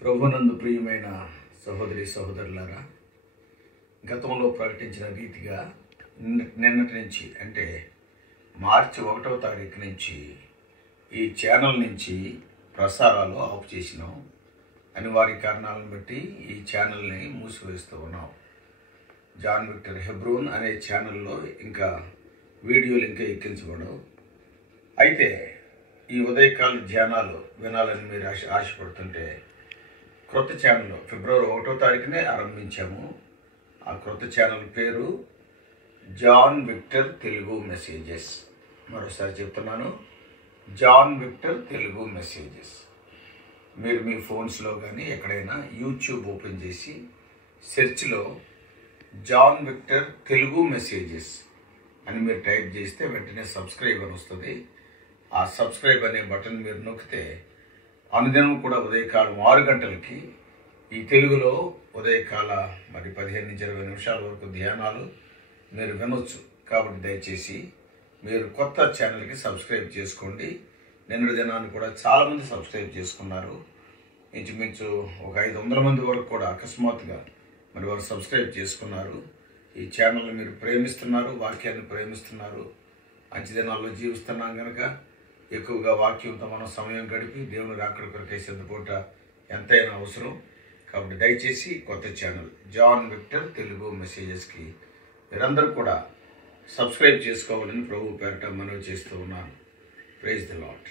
ప్రభునందు ప్రియమైన సహోదరి సహోదరులారా, గతంలో ప్రకటించిన రీతిగా నిన్నటి నుంచి అంటే మార్చి 1వ తారీఖు నుంచి ఈ ఛానల్ నుంచి ప్రసారాలు ఆఫ్ చేసినాం. అనివార్య కారణాలను బట్టి ఈ ఛానల్ని మూసివేస్తూ ఉన్నాం. జాన్ విక్టర్ హెబ్రోన్ అనే ఛానల్లో ఇంకా వీడియోలు ఇంకా ఎక్కించబడవు. అయితే ఈ ఉదయకాల ధ్యానాలు వినాలని మీరు ఆశపడుతుంటే క్రొత్త ఛానల్ ఫిబ్రవరి 1వ తారీఖునే ఆరంభించాము. ఆ క్రొత్త ఛానల్ పేరు జాన్ విక్టర్ తెలుగు మెసేజెస్. మరోసారి చెప్తున్నాను, జాన్ విక్టర్ తెలుగు మెసేజెస్. మీరు మీ ఫోన్స్లో కానీ ఎక్కడైనా యూట్యూబ్ ఓపెన్ చేసి సెర్చ్లో జాన్ విక్టర్ తెలుగు మెసేజెస్ అని మీరు టైప్ చేస్తే వెంటనే సబ్స్క్రైబ్ అని వస్తుంది. ఆ సబ్స్క్రైబ్ అనే బటన్ మీరు నొక్కితే అనుదినం కూడా ఉదయకాలం 6 గంటలకి ఈ తెలుగులో ఉదయకాల 15 నుంచి 20 నిమిషాల వరకు ధ్యానాలు మీరు వినొచ్చు. కాబట్టి దయచేసి మీరు కొత్త ఛానల్కి సబ్స్క్రైబ్ చేసుకోండి. నిన్నటి దినాన్ని కూడా చాలామంది సబ్స్క్రైబ్ చేసుకున్నారు. ఇంచుమించు ఒక 500 మంది వరకు కూడా అకస్మాత్తుగా వారు సబ్స్క్రైబ్ చేసుకున్నారు. ఈ ఛానల్ని మీరు ప్రేమిస్తున్నారు, వాక్యాన్ని ప్రేమిస్తున్నారు. మంచి దినాల్లో జీవిస్తున్నాం కనుక ఎక్కువగా వాక్యంతో మనం సమయం గడిపి దేవుని రాకడ కొరకై సిద్ధపూట ఎంతైనా అవసరం. కాబట్టి దయచేసి కొత్త ఛానల్ జాన్ విక్టర్ తెలుగు మెసేజెస్కి మీరందరూ కూడా సబ్స్క్రైబ్ చేసుకోవాలని ప్రభు పేరట మనవి చేస్తూ ఉన్నాను. Praise the lord.